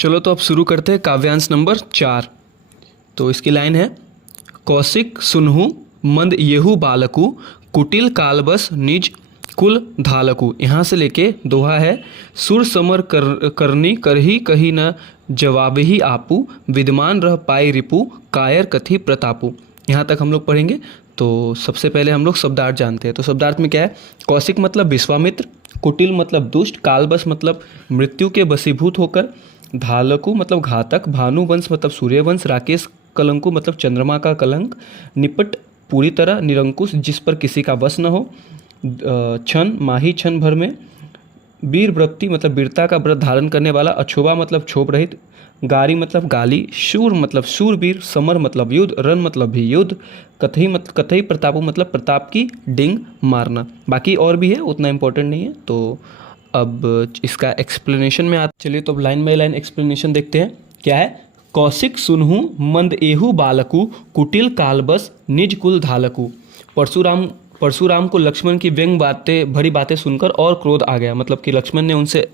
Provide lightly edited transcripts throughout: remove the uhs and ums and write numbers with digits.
चलो तो अब शुरू करते हैं काव्यांश नंबर 4। तो इसकी लाइन है, कौशिक सुनहु मंद येहू बालकु कुटिल कालबस निज कुल धालकु। यहाँ से लेके दोहा है, सुर समर करनी करही कही न जवाबही आपू विद्यमान रह पाई रिपु कायर कथि प्रतापु। यहाँ तक हम लोग पढ़ेंगे। तो सबसे पहले हम लोग शब्दार्थ जानते हैं। तो शब्दार्थ में क्या है, कौशिक मतलब विश्वामित्र, कुटिल मतलब दुष्ट, कालबस मतलब मृत्यु के वशीभूत होकर, धालकु मतलब घातक, भानुवंश मतलब सूर्यवंश, राकेश कलंकु मतलब चंद्रमा का कलंक, निपट पूरी तरह, निरंकुश जिस पर किसी का वश न हो, क्षण माही क्षण भर में, वीर व्रति मतलब वीरता का व्रत धारण करने वाला, अछोबा मतलब क्षोभ रहित, गारी मतलब गाली, शूर मतलब शूरवीर, समर मतलब युद्ध, रण मतलब भी युद्ध, कथई प्रतापु मतलब प्रताप की डिंग मारना। बाकी और भी है, उतना इम्पोर्टेंट नहीं है। तो अब इसका एक्सप्लेनेशन में आते चलिए। तो अब लाइन बाय लाइन एक्सप्लेनेशन देखते हैं। क्या है, कौशिक सुनहु मंद एहू बालकु कुटिल कालबस निज कुल धालकु। परशुराम को लक्ष्मण की व्यंग बातें भरी बातें सुनकर और क्रोध आ गया। मतलब कि लक्ष्मण ने उनसे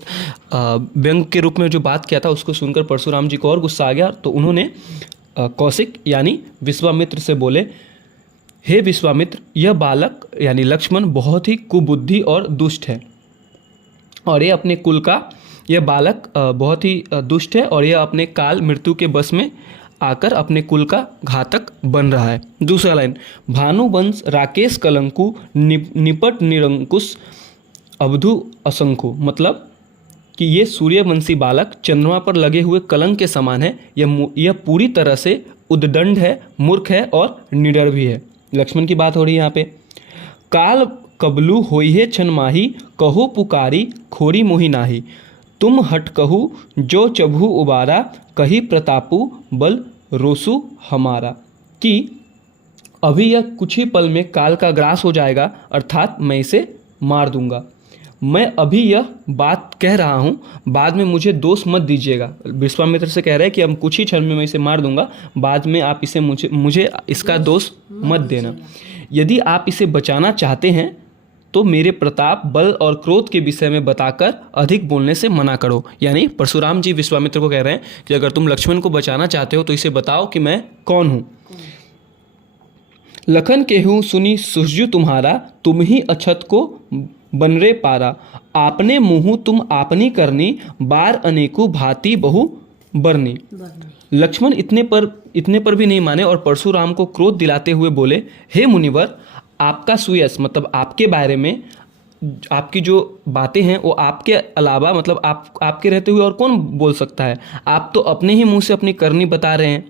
व्यंग के रूप में जो बात किया था उसको सुनकर परशुराम जी को और गुस्सा आ गया। तो उन्होंने कौशिक यानी विश्वामित्र से बोले, हे विश्वामित्र, यह बालक यानी लक्ष्मण बहुत ही कुबुद्धि और दुष्ट है, और ये अपने कुल का, यह बालक बहुत ही दुष्ट है, और यह अपने काल मृत्यु के बस में आकर अपने कुल का घातक बन रहा है। दूसरा लाइन, भानुवंश राकेश कलंकु निपट निरंकुश अवधु असंखु। मतलब कि ये सूर्यवंशी बालक चंद्रमा पर लगे हुए कलंक के समान है। यह पूरी तरह से उद्दंड है, मूर्ख है और निडर भी है। लक्ष्मण की बात हो रही है यहाँ पे। काल कबलू होई है छन माही कहो पुकारी खोरी मोहि नाही। तुम हट कहू जो चबहू उबारा कही प्रतापु बल रोसु हमारा। कि अभी यह कुछ ही पल में काल का ग्रास हो जाएगा, अर्थात मैं इसे मार दूंगा। मैं अभी यह बात कह रहा हूँ, बाद में मुझे दोष मत दीजिएगा। विश्वामित्र से कह रहे हैं कि हम कुछ ही क्षण में मैं इसे मार दूंगा, बाद में आप इसे मुझे इसका दोष मत देना। यदि आप इसे बचाना चाहते हैं तो मेरे प्रताप, बल और क्रोध के विषय में बताकर अधिक बोलने से मना करो। यानी परशुराम जी विश्वामित्र को कह रहे हैं कि अगर तुम लक्ष्मण को बचाना चाहते हो तो इसे बताओ कि मैं कौन हूँ। लखन केहू सुनी सुजु तुम्हारा, तुम ही अछत को बनरे पारा। आपने मुँह तुम आपनी करनी, बार अनेकु भांति बहु बरनी। लक्ष्मण इतने पर भी नहीं माने और परशुराम को क्रोध दिलाते हुए बोले, हे मुनिवर, आपका सुयश मतलब आपके बारे में आपकी जो बातें हैं वो आपके अलावा मतलब आपके रहते हुए और कौन बोल सकता है। आप तो अपने ही मुंह से अपनी करनी बता रहे हैं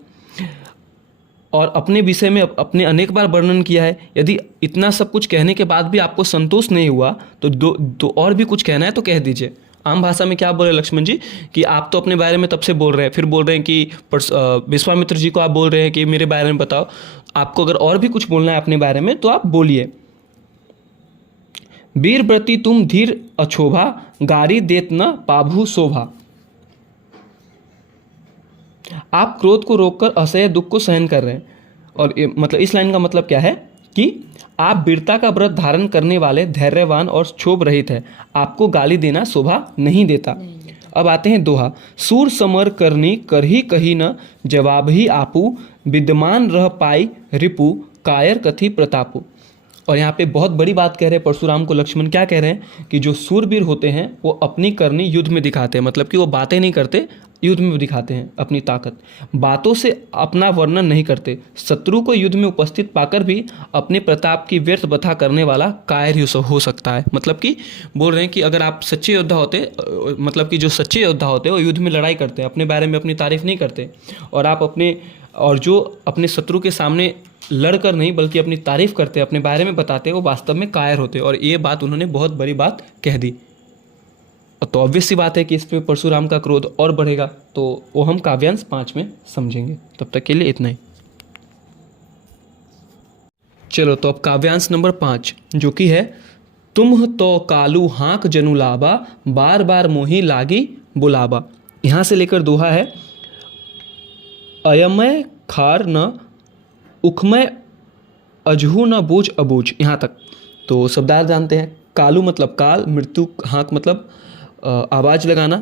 और अपने विषय में अपने अनेक बार वर्णन किया है। यदि इतना सब कुछ कहने के बाद भी आपको संतोष नहीं हुआ तो और भी कुछ कहना है तो कह दीजिए। आम भाषा में क्या बोले लक्ष्मण जी कि आप तो अपने बारे में तब से बोल रहे हैं, फिर बोल रहे हैं कि विश्वामित्र जी को आप बोल रहे हैं कि मेरे बारे में बताओ। आपको अगर और भी कुछ बोलना है अपने बारे में तो आप बोलिए। वीर व्रति तुम धीर अछोभा, गारी देत न पाभु शोभा। आप क्रोध को रोककर असह्य दुख को सहन कर रहे हैं। और मतलब इस लाइन का मतलब क्या है कि आप वीरता का व्रत धारण करने वाले, धैर्यवान और क्षोभ रहित है। आपको गाली देना शोभा नहीं देता। अब आते हैं दोहा। सूर समर करनी करही कही न जवाब ही आपू विद्यमान रह पाई रिपु कायर कथि प्रतापु। और यहाँ पे बहुत बड़ी बात कह रहे हैं परशुराम को लक्ष्मण। क्या कह रहे हैं कि जो सूरवीर होते हैं वो अपनी करनी युद्ध में दिखाते हैं। मतलब कि वो बातें नहीं करते, युद्ध में दिखाते हैं अपनी ताकत। बातों से अपना वर्णन नहीं करते। शत्रु को युद्ध में उपस्थित पाकर भी अपने प्रताप की व्यर्थ बथा करने वाला कायर हो सकता है। मतलब कि बोल रहे हैं कि अगर आप सच्चे योद्धा होते, मतलब कि जो सच्चे योद्धा होते वो युद्ध में लड़ाई करते हैं, अपने बारे में अपनी तारीफ नहीं करते। और जो अपने शत्रु के सामने लड़कर नहीं बल्कि अपनी तारीफ करते, अपने बारे में बताते, वो वास्तव में कायर होते। और ये बात उन्होंने बहुत बड़ी बात कह दी। तो ऑब्वियस सी बात है कि इस पे परशुराम का क्रोध और बढ़ेगा। तो वो हम काव्यांश 5 में समझेंगे। तब तक के लिए इतना ही। चलो तो अब काव्यांश नंबर 5 जो कि है, तुम तो कालू हाँक जनु लाबा, बार बार मोही लागी बुलाबा। यहाँ से लेकर दोहा है, अयमय खार न उखमय अजहू न बूझ अबूझ। यहाँ तक तो शब्दार्थ जानते हैं। कालू मतलब काल, मृत्यु, हाँक मतलब आवाज़ लगाना,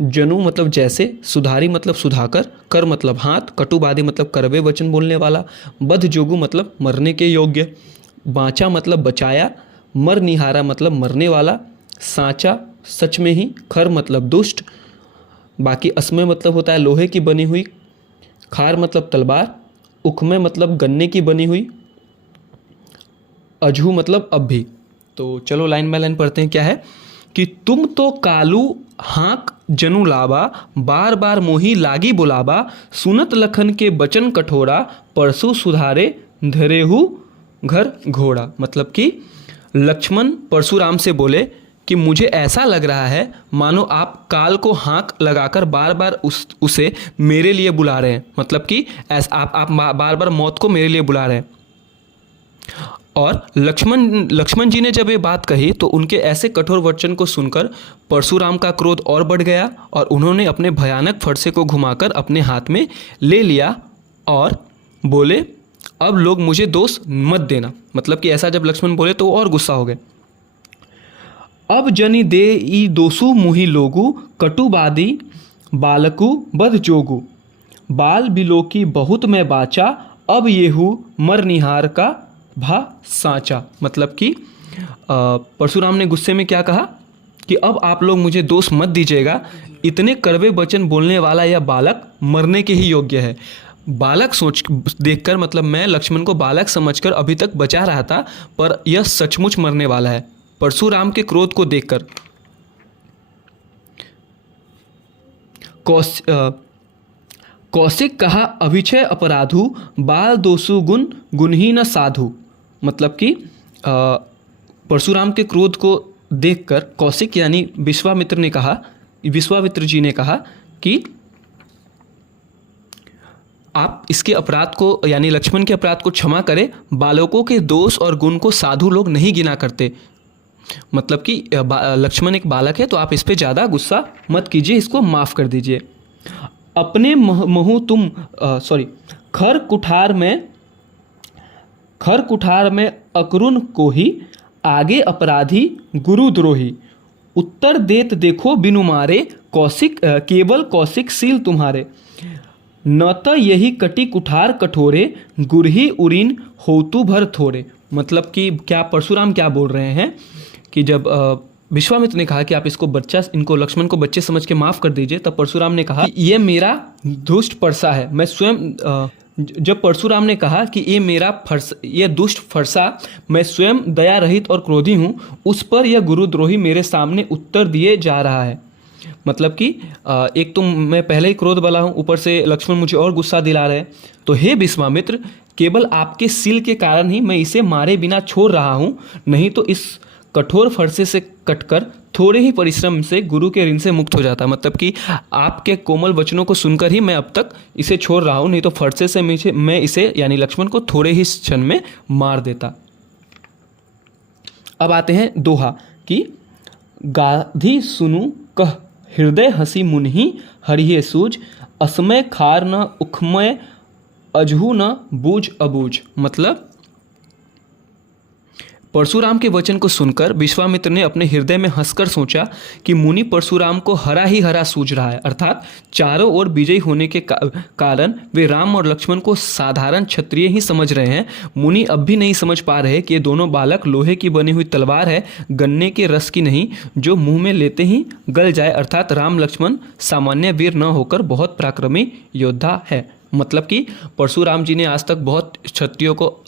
जनु मतलब जैसे, सुधारी मतलब सुधाकर, कर मतलब हाथ, कटुवादी मतलब कड़वे वचन बोलने वाला, बध जोगु मतलब मरने के योग्य, बाँचा मतलब बचाया, मर निहारा मतलब मरने वाला, सांचा सच में ही, खर मतलब दुष्ट, बाकी अस्मय मतलब होता है लोहे की बनी हुई, खार मतलब तलवार, उखमे मतलब गन्ने की बनी हुई, अजहू मतलब अब भी। तो चलो लाइन बाय लाइन पढ़ते हैं। क्या है कि तुम तो कालू हाँक जनु लावा, बार बार मोही लागी बुलावा, सुनत लखन के बचन कठोरा, परसु सुधारे धरेहु घर घोड़ा। मतलब कि लक्ष्मण परशुराम से बोले कि मुझे ऐसा लग रहा है मानो आप काल को हाँक लगाकर बार बार उसे मेरे लिए बुला रहे हैं। मतलब कि ऐसा आप बार बार मौत को मेरे लिए बुला रहे हैं। और लक्ष्मण जी ने जब ये बात कही तो उनके ऐसे कठोर वचन को सुनकर परशुराम का क्रोध और बढ़ गया और उन्होंने अपने भयानक फरसे को घुमाकर अपने हाथ में ले लिया और बोले अब लोग मुझे दोष मत देना। मतलब कि ऐसा जब लक्ष्मण बोले तो और गुस्सा हो गए। अब जनि दे ई दोसु मुहि लोगु, कटुबादी बालकु बध जोगु, बाल बिलोकी बहुत मैं बाचा, अब येहू मर निहार का भा सांचा। मतलब कि परशुराम ने गुस्से में क्या कहा कि अब आप लोग मुझे दोष मत दीजिएगा, इतने कड़वे वचन बोलने वाला यह बालक मरने के ही योग्य है। बालक सोच देखकर, मतलब मैं लक्ष्मण को बालक समझकर अभी तक बचा रहा था, पर यह सचमुच मरने वाला है। परशुराम के क्रोध को देखकर कौशिक कहा अभिचय अपराधु, बाल दोषु गुण गुणही न साधु। मतलब कि परशुराम के क्रोध को देखकर कौशिक यानी विश्वामित्र जी ने कहा कि आप इसके अपराध को यानी लक्ष्मण के अपराध को क्षमा करें, बालकों के दोष और गुण को साधु लोग नहीं गिना करते। मतलब कि लक्ष्मण एक बालक है तो आप इस पे ज़्यादा गुस्सा मत कीजिए, इसको माफ़ कर दीजिए। अपने महु तुम खर कुठार में अकरुण को ही, आगे अपराधी गुरुद्रोही, उत्तर देत देखो बिनु मारे, कौशिक केवल कौशिक सील तुम्हारे, न त यही कटी कुठार कठोरे, गुरही उरीन होतु भर थोड़े। मतलब कि क्या परशुराम क्या बोल रहे हैं कि जब विश्वामित्र ने कहा कि आप इनको लक्ष्मण को बच्चे समझ के माफ़ कर दीजिए, तब परशुराम ने कहा ये मेरा दुष्ट फरसा है, मैं स्वयं जब परशुराम ने कहा कि ये दुष्ट फरसा मैं स्वयं दया रहित और क्रोधी हूँ, उस पर यह गुरुद्रोही मेरे सामने उत्तर दिए जा रहा है। मतलब कि एक तो मैं पहले ही क्रोध वाला हूँ, ऊपर से लक्ष्मण मुझे और गुस्सा दिला रहे हैं। तो हे विश्वामित्र, केवल आपके सील के कारण ही मैं इसे मारे बिना छोड़ रहा हूँ, नहीं तो इस कठोर फरसे से कटकर थोड़े ही परिश्रम से गुरु के ऋण से मुक्त हो जाता। मतलब कि आपके कोमल वचनों को सुनकर ही मैं अब तक इसे छोड़ रहा हूँ, नहीं तो फरसे से मैं इसे यानी लक्ष्मण को थोड़े ही क्षण में मार देता। अब आते हैं दोहा कि गाधी सुनु कह, हृदय हंसी मुनहि हरिये सूझ, असमय खार न उखमय, अजहू न बूझ अबूझ। मतलब परशुराम के वचन को सुनकर विश्वामित्र ने अपने हृदय में हंसकर सोचा कि मुनि परशुराम को हरा ही हरा सूझ रहा है, अर्थात चारों ओर विजयी होने के कारण वे राम और लक्ष्मण को साधारण क्षत्रिय ही समझ रहे हैं। मुनि अब भी नहीं समझ पा रहे कि ये दोनों बालक लोहे की बनी हुई तलवार है, गन्ने के रस की नहीं, जो मुंह में लेते ही गल जाए। अर्थात राम लक्ष्मण सामान्य वीर न होकर बहुत पराक्रमी योद्धा है। मतलब कि परशुराम जी ने आज तक बहुत क्षत्रियों को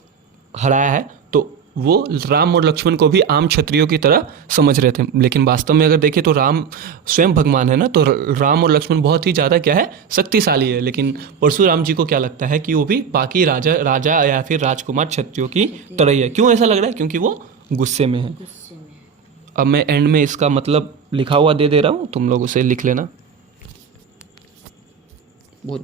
हराया है, तो वो राम और लक्ष्मण को भी आम क्षत्रियों की तरह समझ रहे थे। लेकिन वास्तव में अगर देखें तो राम स्वयं भगवान है ना, तो राम और लक्ष्मण बहुत ही ज़्यादा क्या है, शक्तिशाली है। लेकिन परशुराम जी को क्या लगता है कि वो भी बाकी राजा या फिर राजकुमार क्षत्रियों की तरह ही है। क्यों ऐसा लग रहा है? क्योंकि वो गुस्से में है। अब मैं एंड में इसका मतलब लिखा हुआ दे रहा हूँ, तुम लोग उसे लिख लेना।